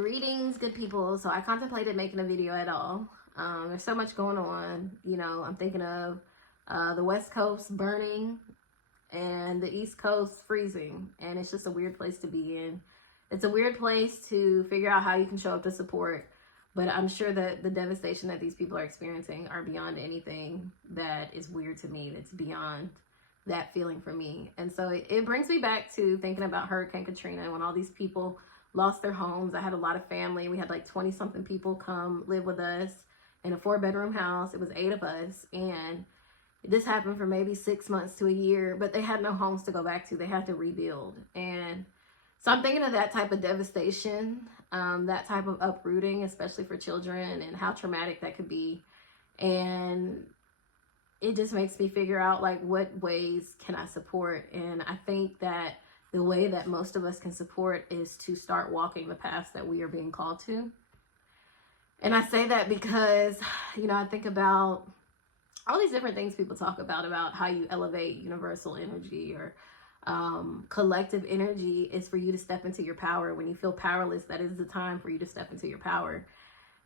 Greetings, good people. So I contemplated making a video at all. There's so much going on. You know, I'm thinking of the West Coast burning and the East Coast freezing. And it's just a weird place to be in. It's a weird place to figure out how you can show up to support. But I'm sure that the devastation that these people are experiencing are beyond anything that is weird to me. That's beyond that feeling for me. And so it brings me back to thinking about Hurricane Katrina when all these people lost their homes. I had a lot of family. We had like 20 something people come live with us in a 4-bedroom house. It was 8 of us. And this happened for maybe 6 months to a year, but they had no homes to go back to. They had to rebuild. And so I'm thinking of that type of devastation, that type of uprooting, especially for children, and how traumatic that could be. And it just makes me figure out like what ways can I support. And I think that the way that most of us can support is to start walking the paths that we are being called to. And I say that because, you know, I think about all these different things people talk about how you elevate universal energy or collective energy is for you to step into your power. When you feel powerless, that is the time for you to step into your power.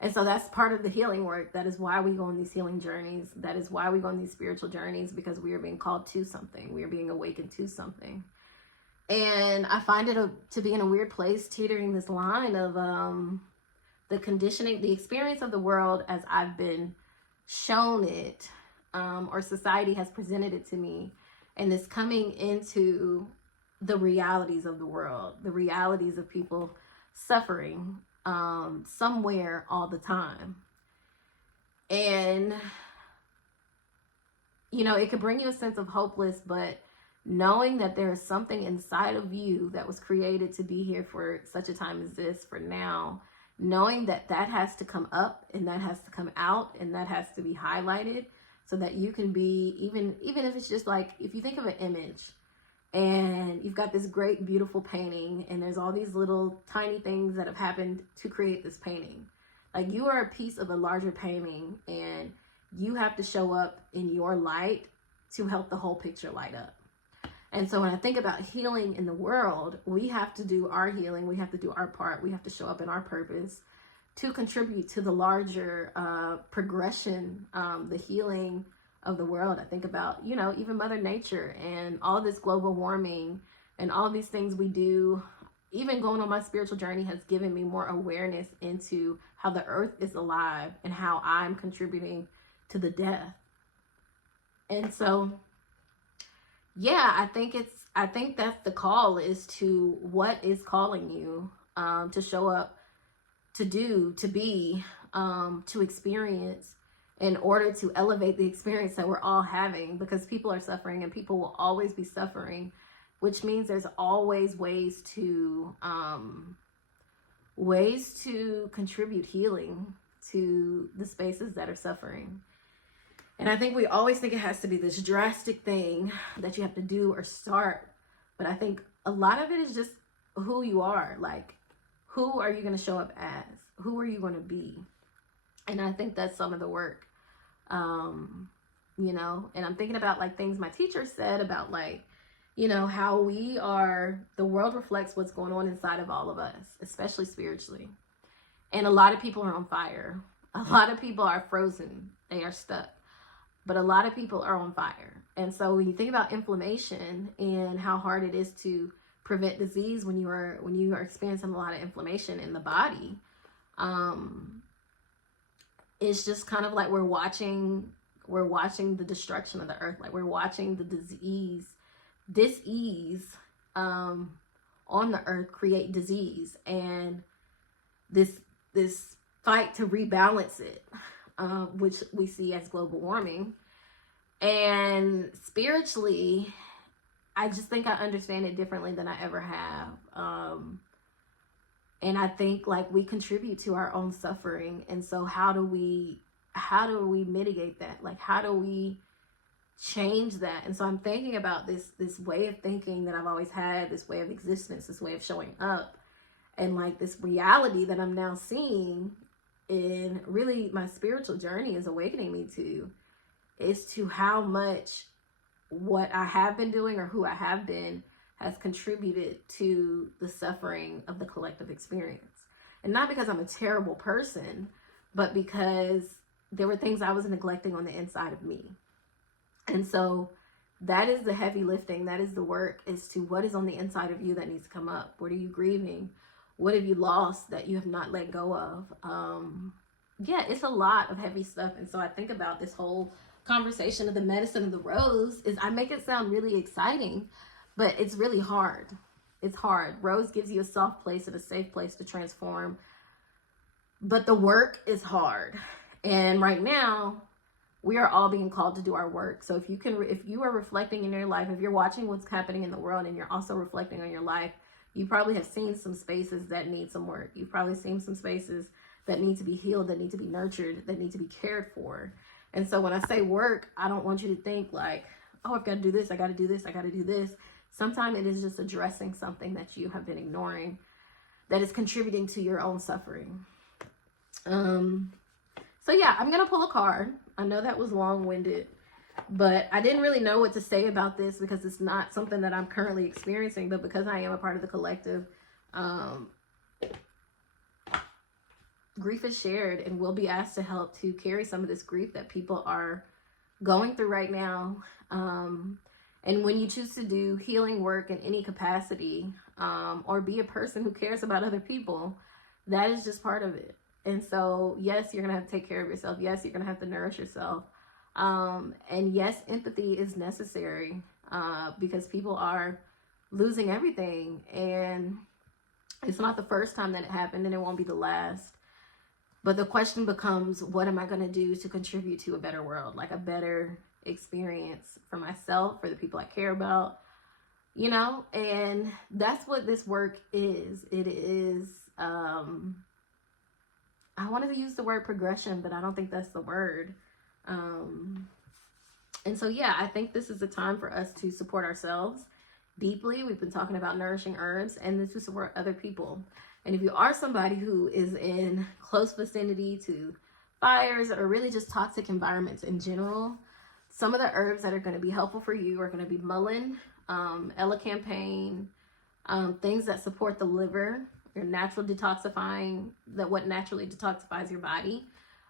And so that's part of the healing work. That is why we go on these healing journeys. That is why we go on these spiritual journeys, because we are being called to something. We are being awakened to something. And I find it to be in a weird place, teetering this line of the conditioning, the experience of the world as I've been shown it, or society has presented it to me, and it's coming into the realities of the world, the realities of people suffering somewhere all the time. And, you know, it could bring you a sense of hopeless, but knowing that there is something inside of you that was created to be here for such a time as this, for now, knowing that that has to come up and that has to come out and that has to be highlighted so that you can be, even if it's just like, if you think of an image and you've got this great, beautiful painting and there's all these little tiny things that have happened to create this painting. Like, you are a piece of a larger painting and you have to show up in your light to help the whole picture light up. And so when I think about healing in the world, we have to do our healing. We have to do our part. We have to show up in our purpose to contribute to the larger progression, the healing of the world. I think about, you know, even Mother Nature and all this global warming and all these things we do. Even going on my spiritual journey has given me more awareness into how the earth is alive and how I'm contributing to the death. And so, yeah, I think that's the call, is to what is calling you to show up, to do, to be, to experience, in order to elevate the experience that we're all having, because people are suffering and people will always be suffering, which means there's always ways to contribute healing to the spaces that are suffering. And I think we always think it has to be this drastic thing that you have to do or start. But I think a lot of it is just who you are. Like, who are you going to show up as? Who are you going to be? And I think that's some of the work, you know. And I'm thinking about like things my teacher said about, like, you know, how we are, the world reflects what's going on inside of all of us, especially spiritually. And a lot of people are on fire. A lot of people are frozen. They are stuck. But a lot of people are on fire. And so when you think about inflammation and how hard it is to prevent disease when you are experiencing a lot of inflammation in the body, it's just kind of like we're watching the destruction of the earth. Like, we're watching the dis-ease on the earth create disease, and this fight to rebalance it, which we see as global warming. And spiritually, I just think I understand it differently than I ever have. And I think, like, we contribute to our own suffering. And so how do we mitigate that? Like, how do we change that? And so I'm thinking about this way of thinking that I've always had, this way of existence, this way of showing up, and like this reality that I'm now seeing, and really my spiritual journey is awakening me to, is to how much what I have been doing or who I have been has contributed to the suffering of the collective experience. And not because I'm a terrible person, but because there were things I was neglecting on the inside of me. And so that is the heavy lifting. That is the work, as to what is on the inside of you that needs to come up. What are you grieving? What have you lost that you have not let go of? Yeah, it's a lot of heavy stuff. And so I think about this whole conversation of the medicine of the rose is, I make it sound really exciting, but it's really hard. It's hard. Rose gives you a soft place and a safe place to transform, but the work is hard. And right now, we are all being called to do our work. So if you are reflecting in your life, if you're watching what's happening in the world and you're also reflecting on your life, you probably have seen some spaces that need some work. You've probably seen some spaces that need to be healed, that need to be nurtured, that need to be cared for. And so when I say work, I don't want you to think like, oh, I've got to do this, I got to do this, I got to do this. Sometimes it is just addressing something that you have been ignoring that is contributing to your own suffering. So yeah, I'm going to pull a card. I know that was long-winded, but I didn't really know what to say about this because it's not something that I'm currently experiencing, but because I am a part of the collective, grief is shared, and we'll be asked to help to carry some of this grief that people are going through right now. And when you choose to do healing work in any capacity, or be a person who cares about other people, that is just part of it. And so, yes, you're going to have to take care of yourself. Yes, you're going to have to nourish yourself. And yes, empathy is necessary, because people are losing everything. And it's not the first time that it happened, and it won't be the last. But the question becomes, what am I going to do to contribute to a better world? Like a better experience for myself, for the people I care about, you know? And that's what this work is. It is, I wanted to use the word progression, but I don't think that's the word. And so, yeah, I think this is a time for us to support ourselves deeply. We've been talking about nourishing herbs, and this to support other people. And if you are somebody who is in close vicinity to fires or really just toxic environments in general, some of the herbs that are going to be helpful for you are going to be mullein, elecampane, things that support the liver, your natural detoxifying, what naturally detoxifies your body.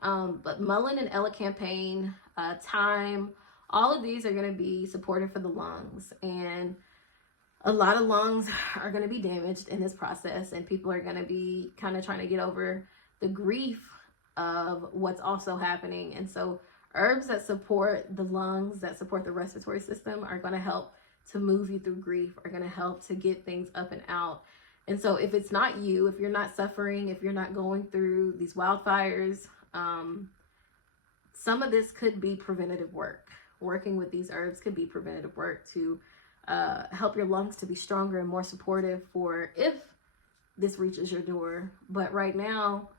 But mullein and elecampane, thyme, all of these are going to be supportive for the lungs. And a lot of lungs are going to be damaged in this process, and people are going to be kind of trying to get over the grief of what's also happening. And so herbs that support the lungs, that support the respiratory system, are going to help to move you through grief, are going to help to get things up and out. And so if it's not you, if you're not suffering, if you're not going through these wildfires, some of this could be preventative work. Working with these herbs could be preventative work to help your lungs to be stronger and more supportive for if this reaches your door. But right now,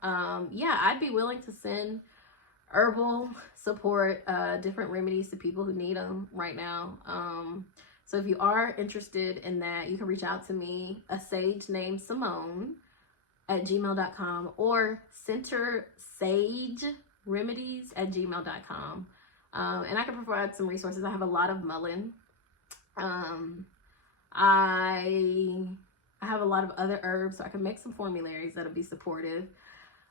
yeah, I'd be willing to send herbal support, different remedies to people who need them right now. So if you are interested in that, you can reach out to me, a sage named Simone, at gmail.com, or centersageremedies@gmail.com. And I can provide some resources. I have a lot of mullein. I have a lot of other herbs, so I can make some formularies that'll be supportive.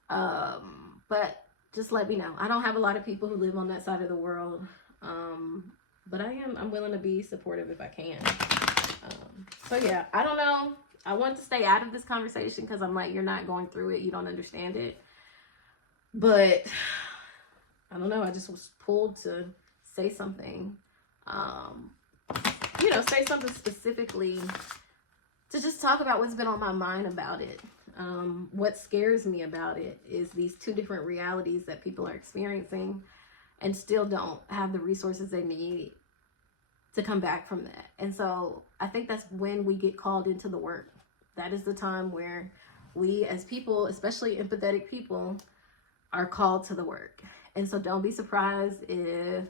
But just let me know. I don't have a lot of people who live on that side of the world. But I'm willing to be supportive if I can. So yeah, I don't know. I want to stay out of this conversation because I'm like, you're not going through it. You don't understand it. But I don't know. I just was pulled to say something. Say something specifically to just talk about what's been on my mind about it. What scares me about it is these two different realities that people are experiencing and still don't have the resources they need to come back from that. And so I think that's when we get called into the work. That is the time where we as people, especially empathetic people, are called to the work. And so don't be surprised if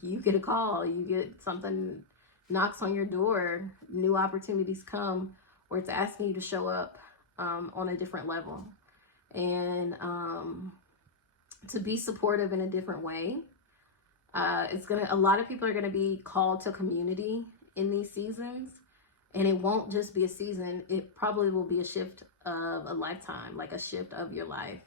you get a call, you get something knocks on your door, new opportunities come where it's asking you to show up on a different level and to be supportive in a different way. A lot of people are gonna be called to community in these seasons. And it won't just be a season. It probably will be a shift of a lifetime, like a shift of your life,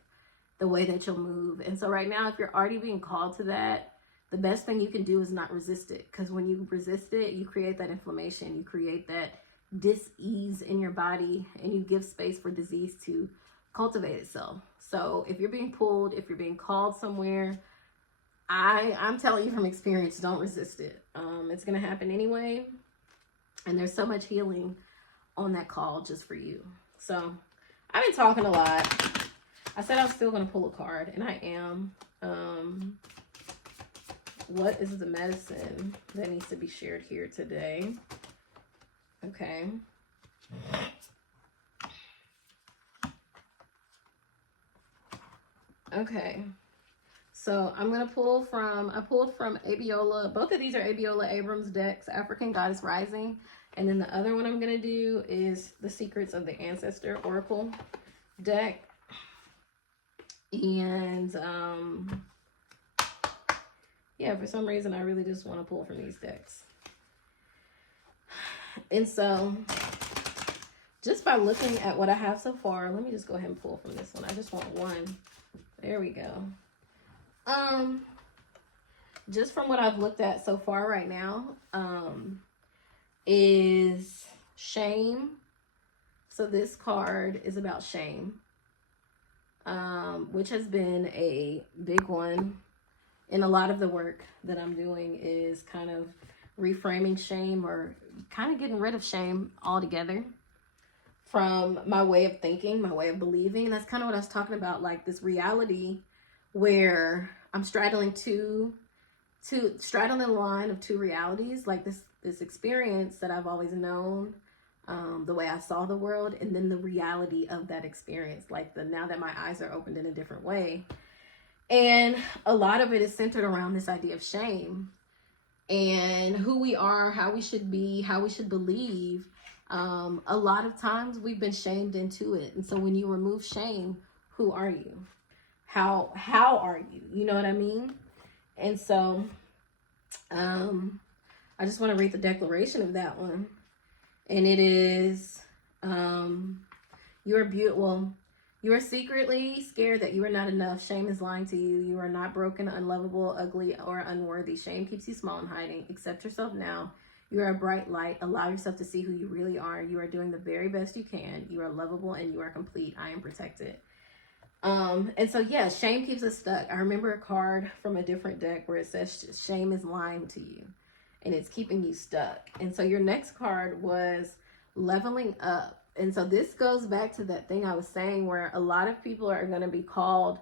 the way that you'll move. And so right now, if you're already being called to that, the best thing you can do is not resist it. Because when you resist it, you create that inflammation. You create that dis-ease in your body, and you give space for disease to cultivate itself. So if you're being pulled, if you're being called somewhere, I'm telling you from experience, don't resist it. It's going to happen anyway. And there's so much healing on that call just for you. So I've been talking a lot. I said I was still going to pull a card, and I am. What is the medicine that needs to be shared here today? Okay. Okay. So I'm going to pull from, I pulled from Abiola. Both of these are Abiola Abrams decks, African Goddess Rising. And then the other one I'm going to do is the Secrets of the Ancestor Oracle deck. And, yeah, for some reason, I really just want to pull from these decks. And so, just by looking at what I have so far, let me just go ahead and pull from this one. I just want one. There we go. Just from what I've looked at so far right now, is shame. So this card is about shame, which has been a big one in a lot of the work that I'm doing, is kind of reframing shame, or kind of getting rid of shame altogether from my way of thinking, my way of believing. And that's kind of what I was talking about, like this reality where I'm straddling straddling the line of two realities, like this experience that I've always known, the way I saw the world, and then the reality of that experience, like now that my eyes are opened in a different way. And a lot of it is centered around this idea of shame and who we are, how we should be, how we should believe. A lot of times we've been shamed into it. And so when you remove shame, who are you? How are you? You know what I mean? And so I just want to read the declaration of that one. And it is, you are beautiful. You are secretly scared that you are not enough. Shame is lying to you. You are not broken, unlovable, ugly, or unworthy. Shame keeps you small and hiding. Accept yourself now. You are a bright light. Allow yourself to see who you really are. You are doing the very best you can. You are lovable and you are complete. I am protected. And so, yeah, shame keeps us stuck. I remember a card from a different deck where it says shame is lying to you and it's keeping you stuck. And so your next card was leveling up. And so this goes back to that thing I was saying, where a lot of people are going to be called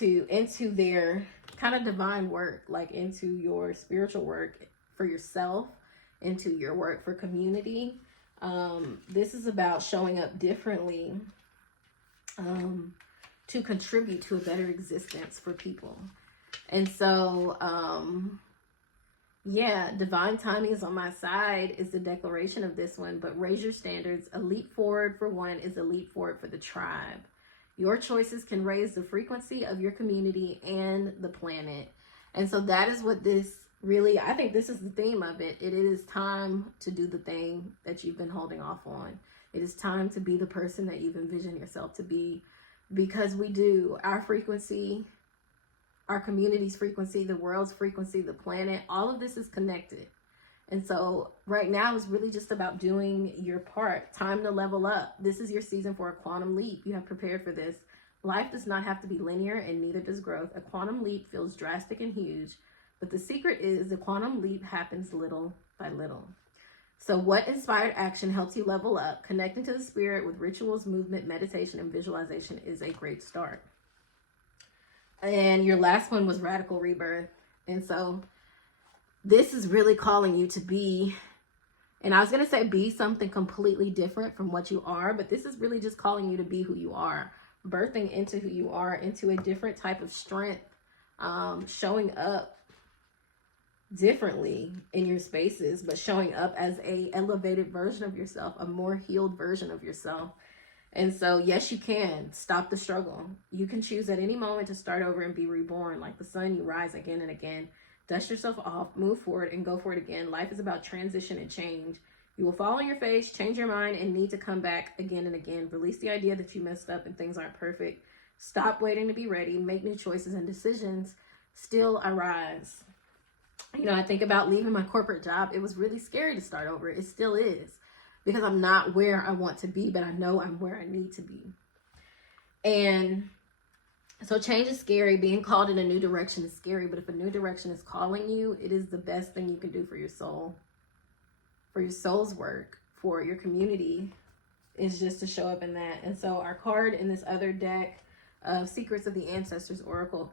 into their kind of divine work, like into your spiritual work for yourself, into your work for community. This is about showing up differently, to contribute to a better existence for people. And so, yeah, divine timing is on my side is the declaration of this one. But raise your standards. A leap forward for one is a leap forward for the tribe. Your choices can raise the frequency of your community and the planet. And so that is what this really, I think this is the theme of it. It is time to do the thing that you've been holding off on. It is time to be the person that you've envisioned yourself to be. Because we do, our frequency, our community's frequency, the world's frequency, the planet, all of this is connected. And so right now is really just about doing your part. Time to level up. This is your season for a quantum leap. You have prepared for this. Life does not have to be linear, and neither does growth. A quantum leap feels drastic and huge, but the secret is the quantum leap happens little by little. So what inspired action helps you level up? Connecting to the spirit with rituals, movement, meditation, and visualization is a great start. And your last one was radical rebirth. And so this is really calling you to be, and I was going to say be something completely different from what you are, but this is really just calling you to be who you are, birthing into who you are, into a different type of strength, showing up differently in your spaces, but showing up as a elevated version of yourself, a more healed version of yourself. And so, yes, you can stop the struggle. You can choose at any moment to start over and be reborn. Like the sun, you rise again and again. Dust yourself off, move forward, and go for it again. Life is about transition and change. You will fall on your face, change your mind, and need to come back again and again. Release the idea that you messed up and things aren't perfect. Stop waiting to be ready. Make new choices and decisions. Still arise. You know, I think about leaving my corporate job. It was really scary to start over. It still is, because I'm not where I want to be, but I know I'm where I need to be. And so change is scary. Being called in a new direction is scary, but if a new direction is calling you, it is the best thing you can do for your soul, for your soul's work, for your community, is just to show up in that. And so our card in this other deck of Secrets of the Ancestors Oracle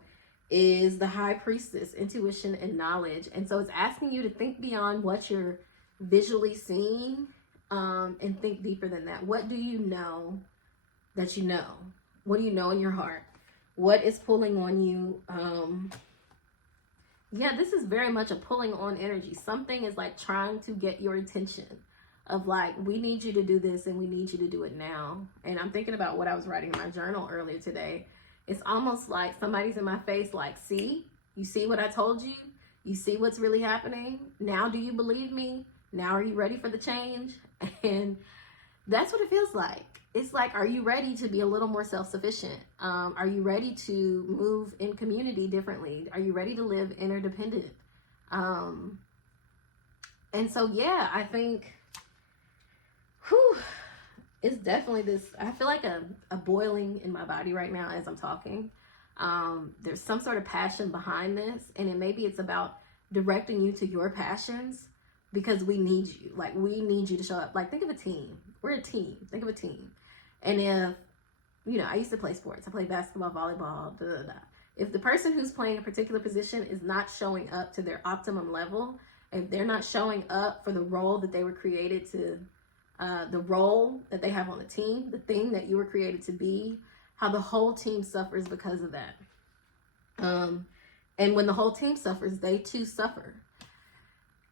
is the High Priestess, intuition and knowledge. And so it's asking you to think beyond what you're visually seeing, and think deeper than that. What do you know that you know? What do you know in your heart? What is pulling on you? Yeah, this is very much a pulling on energy. Something is like trying to get your attention, of like, we need you to do this and we need you to do it now. And I'm thinking about what I was writing in my journal earlier today. It's almost like somebody's in my face like, see, you see what I told you? You see what's really happening? Now do you believe me? Now are you ready for the change? And that's what it feels like. It's like, are you ready to be a little more self-sufficient? Are you ready to move in community differently? Are you ready to live interdependent? And so, yeah, I think, it's definitely this, I feel like a boiling in my body right now as I'm talking. There's some sort of passion behind this, and maybe it's about directing you to your passions, because we need you. Like, we need you to show up. Like, think of a team. We're a team. Think of a team. And if, you know, I used to play sports. I played basketball, volleyball, If the person who's playing a particular position is not showing up to their optimum level, if they're not showing up for the role that they were created to, the role that they have on the team, the thing that you were created to be, how the whole team suffers because of that. And when the whole team suffers, they too suffer.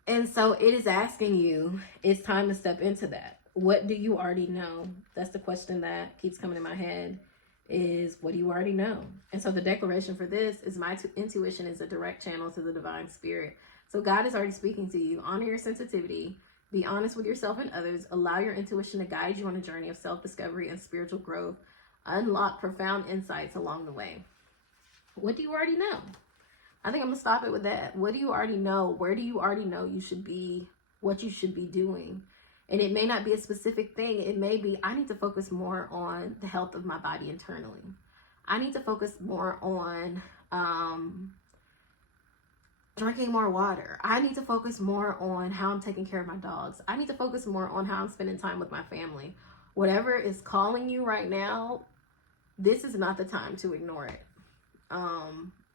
And so it is asking you, it's time to step into that. What do you already know? That's the question that keeps coming in my head, is what do you already know? And so the declaration for this is, my intuition is a direct channel to the divine spirit. So God is already speaking to you. Honor your sensitivity. Be honest with yourself and others. Allow your intuition to guide you on a journey of self-discovery and spiritual growth. Unlock profound insights along the way. What do you already know? I think I'm going to stop it with that. What do you already know? Where do you already know you should be? What you should be doing? And it may not be a specific thing. It may be, I need to focus more on the health of my body internally. I need to focus more on drinking more water. I need to focus more on how I'm taking care of my dogs. I need to focus more on how I'm spending time with my family. Whatever is calling you right now, this is not the time to ignore it.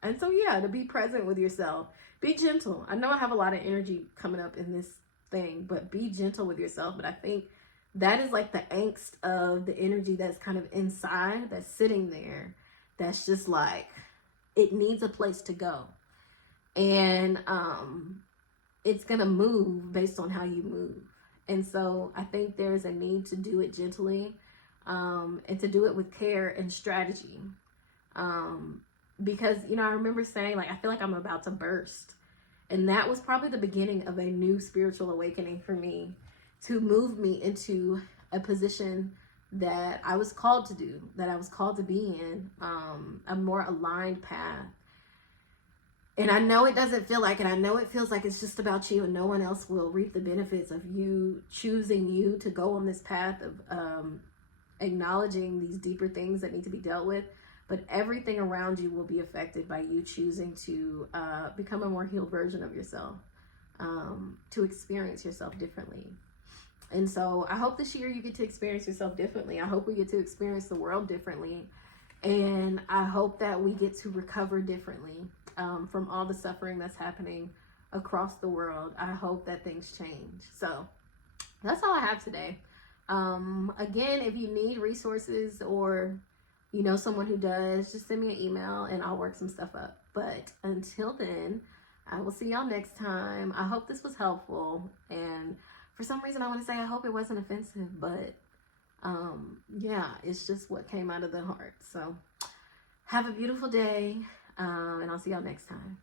And so, yeah, to be present with yourself. Be gentle. I know I have a lot of energy coming up in this thing, but be gentle with yourself. But I think that is like the angst of the energy that's kind of inside, that's sitting there, that's just like, it needs a place to go. And it's going to move based on how you move. And so I think there's a need to do it gently, and to do it with care and strategy. Because, you know, I remember saying, like, I feel like I'm about to burst. And that was probably the beginning of a new spiritual awakening for me, to move me into a position that I was called to do, that I was called to be in, a more aligned path. And I know it doesn't feel like it. I know it feels like it's just about you and no one else will reap the benefits of you choosing you to go on this path of acknowledging these deeper things that need to be dealt with. But everything around you will be affected by you choosing to become a more healed version of yourself, to experience yourself differently. And so I hope this year you get to experience yourself differently. I hope we get to experience the world differently. And I hope that we get to recover differently from all the suffering that's happening across the world. I hope that things change. So that's all I have today. Again, if you need resources, or you know someone who does, just send me an email and I'll work some stuff up. But until then, I will see y'all next time. I hope this was helpful. And for some reason, I want to say I hope it wasn't offensive, but yeah, it's just what came out of the heart. So have a beautiful day, and I'll see y'all next time.